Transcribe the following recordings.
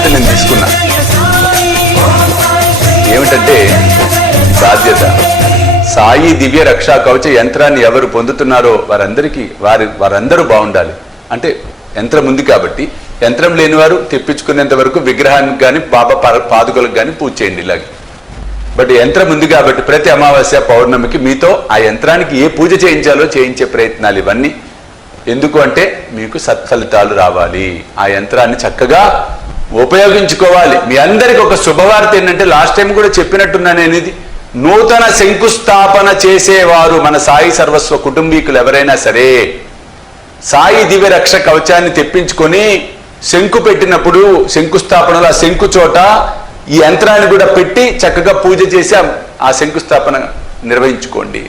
బాధ్యత నేను తీసుకున్నా. ఏమిటంటే బాధ్యత, సాయి దివ్య రక్షా కవచ యంత్రాన్ని ఎవరు పొందుతున్నారో వారందరూ బాగుండాలి. అంటే యంత్రం ఉంది కాబట్టి, యంత్రం లేని వారు తెప్పించుకునేంత వరకు విగ్రహానికి కానీ బాబా పాదుకలకు కానీ పూజ చేయండి ఇలాగే. బట్ యంత్రం ఉంది కాబట్టి ప్రతి అమావాస్య పౌర్ణమికి మీతో ఆ యంత్రానికి ఏ పూజ చేయించాలో చేయించే ప్రయత్నాలు ఇవన్నీ. ఎందుకు అంటే మీకు సత్ఫలితాలు రావాలి, ఆ యంత్రాన్ని చక్కగా ఉపయోగించుకోవాలి. మీ అందరికి ఒక శుభవార్త ఏంటంటే, లాస్ట్ టైం కూడా చెప్పినట్టున్నా నేను, ఇది నూతన శంకుస్థాపన చేసేవారు మన సాయి సర్వస్వ కుటుంబీకులు ఎవరైనా సరే సాయి దివ్య రక్ష కవచాన్ని తెప్పించుకొని శంకు పెట్టినప్పుడు శంకుస్థాపనలో ఆ శంకు చోట ఈ యంత్రాన్ని కూడా పెట్టి చక్కగా పూజ చేసి ఆ శంకుస్థాపన నిర్వహించుకోండి.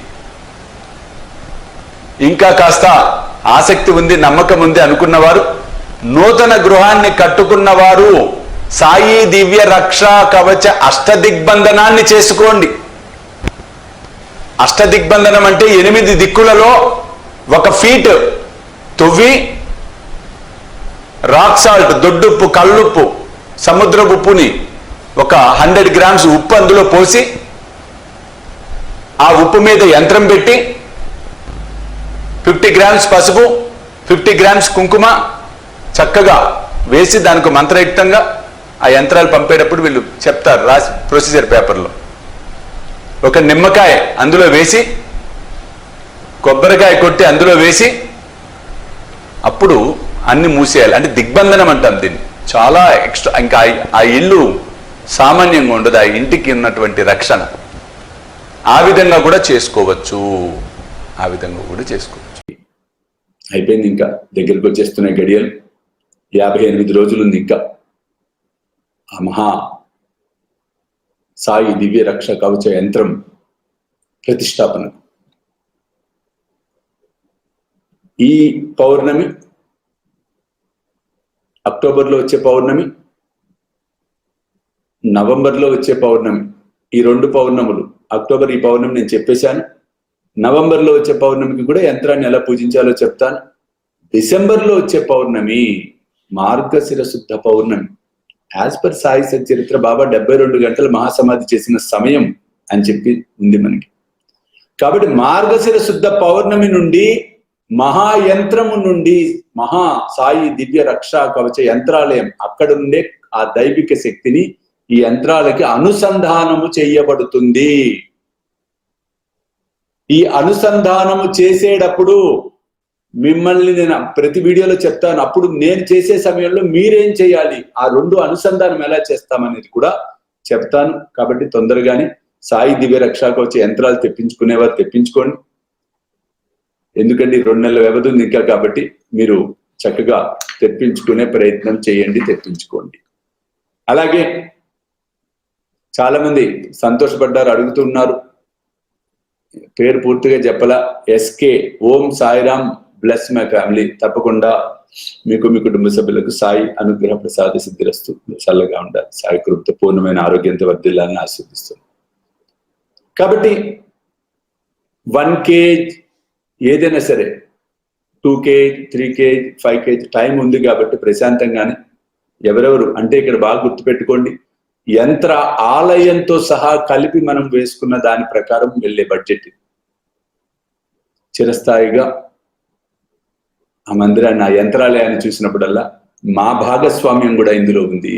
ఇంకా కాస్త ఆసక్తి ఉంది, నమ్మకం ఉంది అనుకున్నవారు, నూతన గృహాన్ని కట్టుకున్నవారు సాయి దివ్య రక్షా కవచ అష్టదిగ్బంధనాన్ని చేసుకోండి. అష్టదిగ్బంధనం అంటే 8 దిక్కులలో 1 ఫీట్ తొవ్వి రాక్ సాల్ట్, దొడ్డుప్పు, కళ్ళుప్పు, సముద్రపు ఉప్పుని 100 గ్రామ్స్ ఉప్పు అందులో పోసి ఆ ఉప్పు మీద యంత్రం పెట్టి 50 గ్రామ్స్ పసుపు, 50 గ్రామ్స్ కుంకుమ చక్కగా వేసి దానికి మంత్రయుక్తంగా ఆ యంత్రాలు పంపేటప్పుడు వీళ్ళు చెప్తారు రాసి ప్రొసీజర్ పేపర్లో. 1 నిమ్మకాయ అందులో వేసి, కొబ్బరికాయ కొట్టి అందులో వేసి అప్పుడు అన్ని మూసేయాలి. అంటే దిగ్బంధనం అంటాం దీన్ని. చాలా ఎక్స్ట్రా. ఇంకా ఆ ఇల్లు సామాన్యంగా ఉండదు, ఆ ఇంటికి ఉన్నటువంటి రక్షణ. ఆ విధంగా కూడా చేసుకోవచ్చు, అయిపోయింది. ఇంకా దగ్గరికి వచ్చేస్తున్నాయి గడియలు. 58 రోజులు ఉంది ఇంకా ఆ మహా సాయి దివ్య రక్ష కవచ యంత్రం ప్రతిష్టాపన. ఈ పౌర్ణమి, అక్టోబర్లో వచ్చే పౌర్ణమి, నవంబర్లో వచ్చే పౌర్ణమి, ఈ 2 పౌర్ణములు. అక్టోబర్ ఈ పౌర్ణమి నేను చెప్పేశాను. నవంబర్లో వచ్చే పౌర్ణమికి కూడా యంత్రాన్ని ఎలా పూజించాలో చెప్తాను. డిసెంబర్లో వచ్చే పౌర్ణమి మార్గశిర శుద్ధ పౌర్ణమి. యాజ్ పర్ సాయి సచరిత్ర బాబా 72 గంటలు మహాసమాధి చేసిన సమయం అని చెప్పి ఉంది మనకి. కాబట్టి మార్గశిర శుద్ధ పౌర్ణమి నుండి మహాయంత్రము నుండి మహా సాయి దివ్య రక్షా కవచ యంత్రాలయం, అక్కడ నుండే ఆ దైవిక శక్తిని ఈ యంత్రాలకి అనుసంధానము చేయబడుతుంది. ఈ అనుసంధానము చేసేటప్పుడు మిమ్మల్ని నేను ప్రతి వీడియోలో చెప్తాను. అప్పుడు నేను చేసే సమయంలో మీరేం చేయాలి, ఆ 2 అనుసంధానం ఎలా చేస్తామనేది కూడా చెప్తాను. కాబట్టి తొందరగానే సాయి దివ్య రక్షా కవచ యంత్రాలు తెప్పించుకునేవారు తెప్పించుకోండి. ఎందుకంటే 2 నెలల వ్యవధి ఉంది ఇంకా. కాబట్టి మీరు చక్కగా తెప్పించుకునే ప్రయత్నం చేయండి, తెప్పించుకోండి. అలాగే చాలా మంది సంతోషపడ్డారు, అడుగుతున్నారు. పేరు పూర్తిగా చెప్పలా. SK Om Sairam bless my family. తప్పకుండా మీకు మీ కుటుంబ సభ్యులకు సాయి అనుగ్రహ ప్రసాద సిద్ధిరస్తు, చల్లగా ఉండాలి, సాయి కృపతో పూర్ణమైన ఆరోగ్యంతో వర్ధిల్లాలని ఆశీర్దిస్తుంది. కాబట్టి 1 kg ఏదైనా సరే, 2 kg 3 kg 5 kg టైం ఉంది కాబట్టి ప్రశాంతంగానే ఎవరెవరు అంటే ఇక్కడ బాగా గుర్తుపెట్టుకోండి, యంత్ర ఆలయంతో సహా కలిపి మనం వేసుకున్న దాని ప్రకారం వెళ్ళే బడ్జెట్. చిరస్థాయిగా ఆ మందిరాన్ని, ఆ యంత్రాలయాన్ని చూసినప్పుడల్లా మా భాగస్వామ్యం కూడా ఇందులో ఉంది.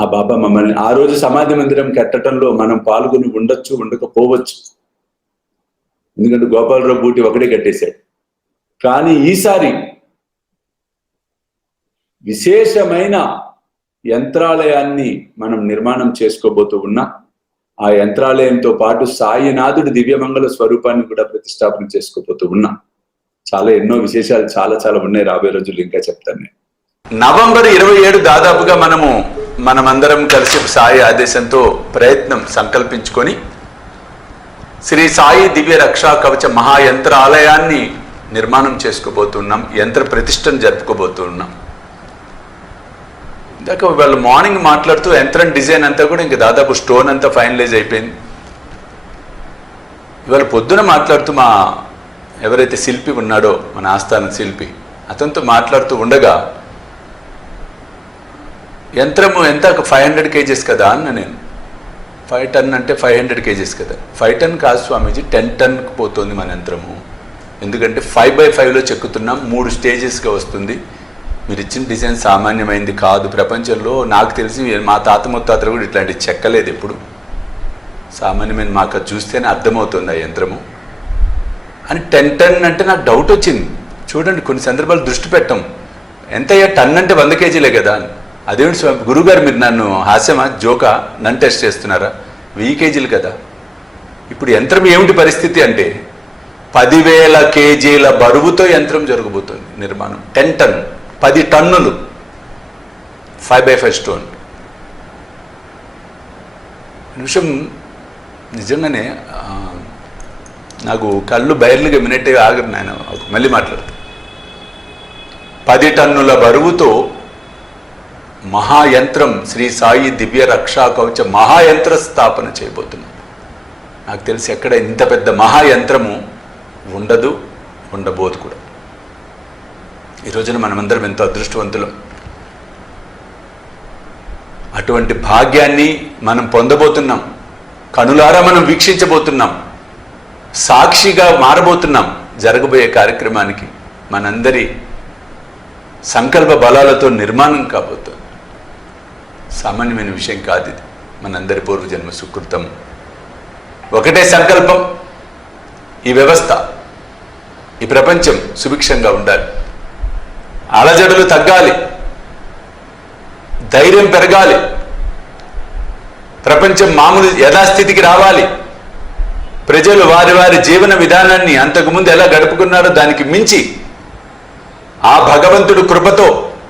ఆ బాబా మమ్మల్ని ఆ రోజు సమాధి మందిరం కట్టడంలో మనం పాల్గొని ఉండొచ్చు, ఉండకపోవచ్చు. ఎందుకంటే గోపాలరావు బూటి ఒకటే కట్టేశాడు. కానీ ఈసారి విశేషమైన యంత్రాలయాన్ని మనం నిర్మాణం చేసుకోబోతూ ఉన్నాం. ఆ యంత్రాలయంతో పాటు సాయినాథుడి దివ్యమంగళ స్వరూపాన్ని కూడా ప్రతిష్టాపన చేసుకోబోతూ ఉన్నాం. చాలా ఎన్నో విశేషాలు చాలా ఉన్నాయి. రాబోయే రోజులు ఇంకా చెప్తాను నేను. నవంబర్ 27 దాదాపుగా మనమందరం కలిసి సాయి ఆదేశంతో ప్రయత్నం సంకల్పించుకొని శ్రీ సాయి దివ్య రక్షా కవచ మహాయంత్ర ఆలయాన్ని నిర్మాణం చేసుకోబోతున్నాం. యంత్ర ప్రతిష్టను జరుపుకోబోతున్నాం. ఇందాక వాళ్ళు మార్నింగ్ మాట్లాడుతూ యంత్రం డిజైన్ అంతా కూడా ఇంకా దాదాపు స్టోన్ అంతా ఫైనలైజ్ అయిపోయింది. ఇవాళ పొద్దున మాట్లాడుతూ మా ఎవరైతే శిల్పి ఉన్నాడో, మన ఆస్థాన శిల్పి, అతనితో మాట్లాడుతూ ఉండగా యంత్రము ఎంత 500 kgs కదా అన్న నేను. 5 ton అంటే 500 kgs కదా. 5 ton కాదు స్వామీజీ, 10 tonకు పోతుంది మన యంత్రము. ఎందుకంటే 5x5లో చెక్కుతున్నాం, 3 స్టేజెస్గా వస్తుంది. మీరు ఇచ్చిన డిజైన్ సామాన్యమైంది కాదు ప్రపంచంలో. నాకు తెలిసి మా తాత ముత్తాతలు కూడా ఇట్లాంటివి చెక్కలేదు ఎప్పుడు. సామాన్యమైన మాకు చూస్తేనే అర్థమవుతుంది ఆ యంత్రము అని. 10 ton అంటే నాకు డౌట్ వచ్చింది. చూడండి కొన్ని సందర్భాలు దృష్టి పెట్టం. ఎంతయ్యా టన్ అంటే 100 kgలే కదా అని. అదేమిటి స్వామి గురుగారు మీరు నన్ను హాస్యమా జోకా నన్ను టెస్ట్ చేస్తున్నారా? 1000 kgలు కదా. ఇప్పుడు యంత్రం ఏమిటి పరిస్థితి అంటే 10,000 kgల బరువుతో యంత్రం జరగబోతుంది నిర్మాణం. 10 ton 10 టన్నులు 5x5 స్టోన్. నిమిషం నిజంగానే నాకు కళ్ళు బయర్లుగా మినట్టుగా ఆగరు నాయన. మళ్ళీ మాట్లాడతా. 10 టన్నుల బరువుతో మహాయంత్రం శ్రీ సాయి దివ్య రక్షా కవచ మహాయంత్ర స్థాపన చేయబోతున్నాం. నాకు తెలిసి ఎక్కడ ఇంత పెద్ద మహాయంత్రము ఉండదు, ఉండబోదు కూడా. ఈ రోజున మనమందరం ఎంతో అదృష్టవంతులం. అటువంటి భాగ్యాన్ని మనం పొందబోతున్నాం. కనులారా మనం వీక్షించబోతున్నాం. సాక్షిగా మారబోతున్నాం జరగబోయే కార్యక్రమానికి. మనందరి సంకల్ప బలాలతో నిర్మాణం కాబోతుంది. సామాన్యమైన విషయం కాదు ఇది. మనందరి పూర్వజన్మ సుకృతం. ఒకటే సంకల్పం, ఈ వ్యవస్థ, ఈ ప్రపంచం సుభిక్షంగా ఉండాలి. అలజడులు తగ్గాలి, ధైర్యం పెరగాలి, ప్రపంచం మామూలు యథాస్థితికి రావాలి. ప్రజలు వారి వారి జీవన విధానాన్ని అంతకుముందు ఎలా గడుపుకున్నారో దానికి మించి ఆ భగవంతుడు కృపతో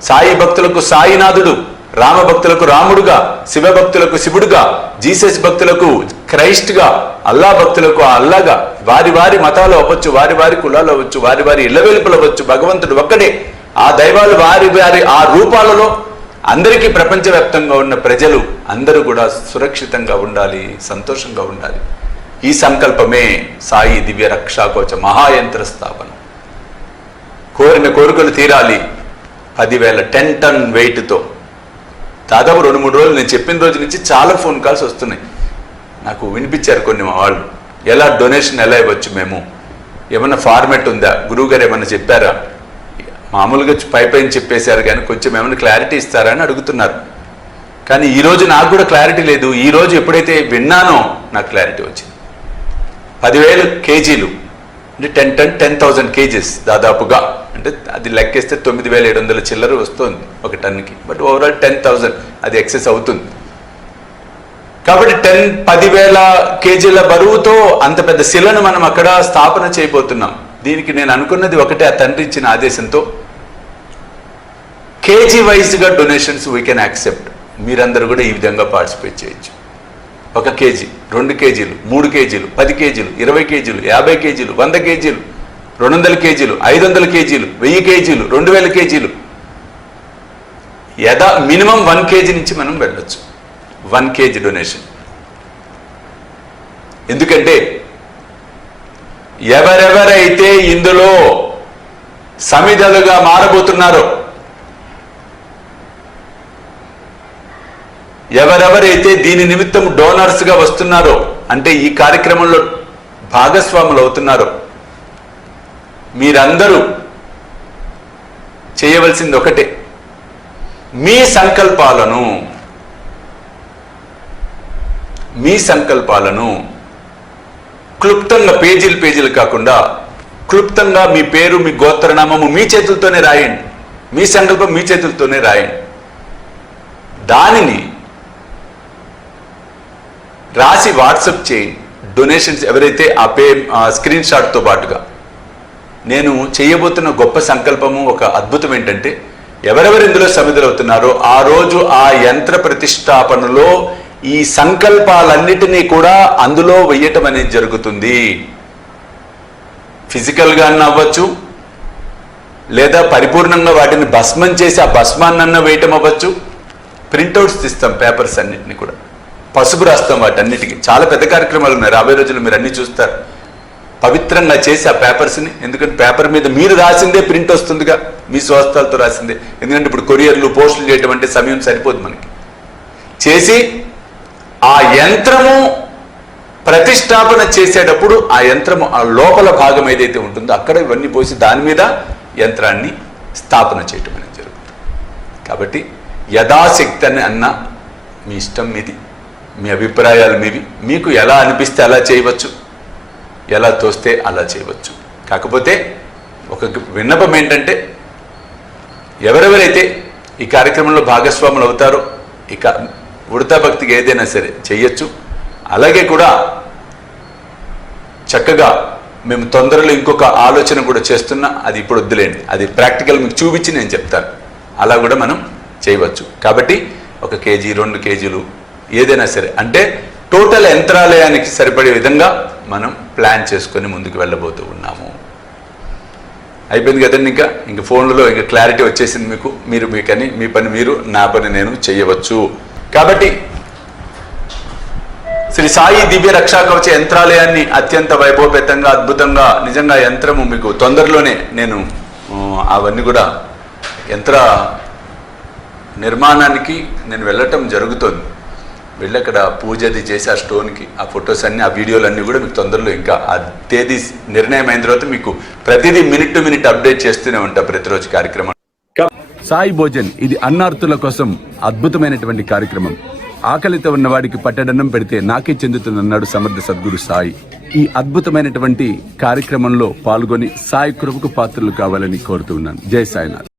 సాయి భక్తులకు సాయినాథుడు, రామ భక్తులకు రాముడుగా, శివ భక్తులకు శివుడుగా, జీసస్ భక్తులకు క్రైస్ట్గా, అల్లా భక్తులకు అల్లాగా, వారి వారి మతాలు అవ్వచ్చు, వారి వారి కులాలు అవ్వచ్చు, వారి వారి ఇళ్ల వెలుపులు అవ్వచ్చు, భగవంతుడు ఒక్కడే. ఆ దైవాలు వారి వారి ఆ రూపాలలో అందరికీ ప్రపంచవ్యాప్తంగా ఉన్న ప్రజలు అందరూ కూడా సురక్షితంగా ఉండాలి, సంతోషంగా ఉండాలి. ఈ సంకల్పమే సాయి దివ్య రక్షాకోచ మహాయంత్ర స్థాపన. కోరిన కోరికలు తీరాలి. 10,000 10 ton వెయిట్తో దాదాపు 2-3 రోజులు నేను చెప్పిన రోజు నుంచి చాలా ఫోన్ కాల్స్ వస్తున్నాయి. నాకు వినిపించారు కొన్ని మా వాళ్ళు. ఎలా డొనేషన్ ఎలా ఇవ్వచ్చు, మేము ఏమన్నా ఫార్మాట్ ఉందా, గురువుగారు ఏమన్నా చెప్పారా? మామూలుగా పైపైన చెప్పేశారు కానీ కొంచెం ఏమైనా క్లారిటీ ఇస్తారా అని అడుగుతున్నారు. కానీ ఈరోజు నాకు కూడా క్లారిటీ లేదు. ఈరోజు ఎప్పుడైతే విన్నానో నాకు క్లారిటీ వచ్చింది. 10,000 kgలు అంటే 10 ton 10,000 kgs దాదాపుగా. అంటే అది లెక్కేస్తే 9,700 చిల్లర వస్తుంది ఒక టన్నుకి. బట్ ఓవరాల్ 10,000 అది ఎక్సెస్ అవుతుంది. కాబట్టి 10,000 kgల బరువుతో అంత పెద్ద శిలను మనం అక్కడ స్థాపన చేయబోతున్నాం. దీనికి నేను అనుకున్నది ఒకటే, ఆ తండ్రి ఇచ్చిన ఆదేశంతో కేజీ వైజ్గా డొనేషన్స్ వీ కెన్ యాక్సెప్ట్. మీరందరూ కూడా ఈ విధంగా పార్టిసిపేట్ చేయొచ్చు. 1 kg, 2 kgలు, 3 kgలు, 10 kgలు, 20 kgలు, 50 kgలు, 100 kgలు, 200 kgలు, 500 kgలు, 1000 kgలు, 2000 kgలు. మినిమం 1 kg నుంచి మనం వెళ్ళొచ్చు. 1 kg డొనేషన్. ఎందుకంటే ఎవరెవరైతే ఇందులో సమిధలుగా మారబోతున్నారో, ఎవరెవరైతే దీని నిమిత్తం డోనర్స్గా వస్తున్నారో, అంటే ఈ కార్యక్రమంలో భాగస్వాములు అవుతున్నారో, మీరందరూ చేయవలసింది ఒకటే, మీ సంకల్పాలను క్లుప్తంగా పేజీలు కాకుండా క్లుప్తంగా మీ పేరు, మీ గోత్రనామము మీ చేతులతోనే రాయండి. మీ సంకల్పం మీ చేతులతోనే రాయండి. దానిని రాసి వాట్సాప్ చేయండి. డొనేషన్స్ ఎవరైతే ఆ స్క్రీన్ షాట్తో పాటుగా. నేను చేయబోతున్న గొప్ప సంకల్పము, ఒక అద్భుతం ఏంటంటే, ఎవరెవరు ఇందులో సమిధులవుతున్నారో ఆ రోజు ఆ యంత్ర ప్రతిష్టాపనలో ఈ సంకల్పాలన్నిటినీ కూడా అందులో వెయ్యటం అనేది జరుగుతుంది. ఫిజికల్గా అవ్వచ్చు, లేదా పరిపూర్ణంగా వాటిని భస్మం చేసి ఆ భస్మాన్నన్న వేయటం అవ్వచ్చు. ప్రింట్అవుట్స్ తీస్తాం పేపర్స్ అన్నిటిని కూడా, పసుపు రాస్తాం వాటన్నిటికీ. చాలా పెద్ద కార్యక్రమాలు ఉన్నాయి, రాబోయే రోజులు మీరు అన్నీ చూస్తారు. పవిత్రంగా చేసి ఆ పేపర్స్ని, ఎందుకంటే పేపర్ మీద మీరు రాసిందే ప్రింట్ వస్తుందిగా, మీ స్వస్థలతో రాసిందే. ఎందుకంటే ఇప్పుడు కొరియర్లు పోస్టులు చేయడం అంటే సమయం సరిపోదు మనకి. చేసి ఆ యంత్రము ప్రతిష్టాపన చేసేటప్పుడు ఆ యంత్రము ఆ లోపల భాగం ఏదైతే ఉంటుందో అక్కడ ఇవన్నీ పోసి దాని మీద యంత్రాన్ని స్థాపన చేయటం అనేది జరుగుతుంది. కాబట్టి యథాశక్తి అని అన్న మీ ఇష్టం మీది, మీ అభిప్రాయాలు మీవి, మీకు ఎలా అనిపిస్తే అలా చేయవచ్చు, ఎలా తోస్తే అలా చేయవచ్చు. కాకపోతే ఒక విన్నపం ఏంటంటే ఎవరెవరైతే ఈ కార్యక్రమంలో భాగస్వాములు అవుతారో ఇక ఉడతా భక్తికి ఏదైనా సరే చెయ్యొచ్చు. అలాగే కూడా చక్కగా మేము తొందరలో ఇంకొక ఆలోచన కూడా చేస్తున్నా, అది ఇప్పుడు వద్దులేండి, అది ప్రాక్టికల్ మీకు చూపించి నేను చెప్తాను. అలా కూడా మనం చేయవచ్చు. కాబట్టి 1 కేజీ 2 కేజీలు ఏదైనా సరే, అంటే టోటల్ యంత్రాలయానికి సరిపడే విధంగా మనం ప్లాన్ చేసుకొని ముందుకు వెళ్ళబోతూ ఉన్నాము. అయిపోయింది కదండి. ఇంకా ఫోన్లలో ఇంకా క్లారిటీ వచ్చేసింది మీకు. మీరు మీకని మీ పని మీరు, నా పని నేను చేయవచ్చు. కాబట్టి శ్రీ సాయి దివ్య రక్షా కవచ యంత్రాలయాన్ని అత్యంత వైభవపేతంగా అద్భుతంగా, నిజంగా యంత్రము మీకు తొందరలోనే నేను అవన్నీ కూడా యంత్ర నిర్మాణానికి నేను వెళ్ళటం జరుగుతుంది. వెళ్ళి అక్కడ పూజది చేసి ఆ స్టోన్కి ఆ ఫొటోస్ అన్ని, ఆ వీడియోలు అన్నీ కూడా మీకు తొందరలో, ఇంకా ఆ తేదీ నిర్ణయం అయిన తర్వాత మీకు ప్రతిదీ మినిట్ టు మినిట్ అప్డేట్ చేస్తూనే ఉంటా ప్రతిరోజు కార్యక్రమం. సాయి భోజన్ ఇది అన్నార్తుల కోసం అద్భుతమైనటువంటి కార్యక్రమం. ఆకలితో ఉన్నవాడికి పట్టడన్నం పెడితే నాకే చెందుతుందన్నాడు సమర్థ సద్గురు సాయి. ఈ అద్భుతమైనటువంటి కార్యక్రమంలో పాల్గొని సాయి కృపకు పాత్రలు కావాలని కోరుతూ ఉన్నాను. జై సాయినాథ్.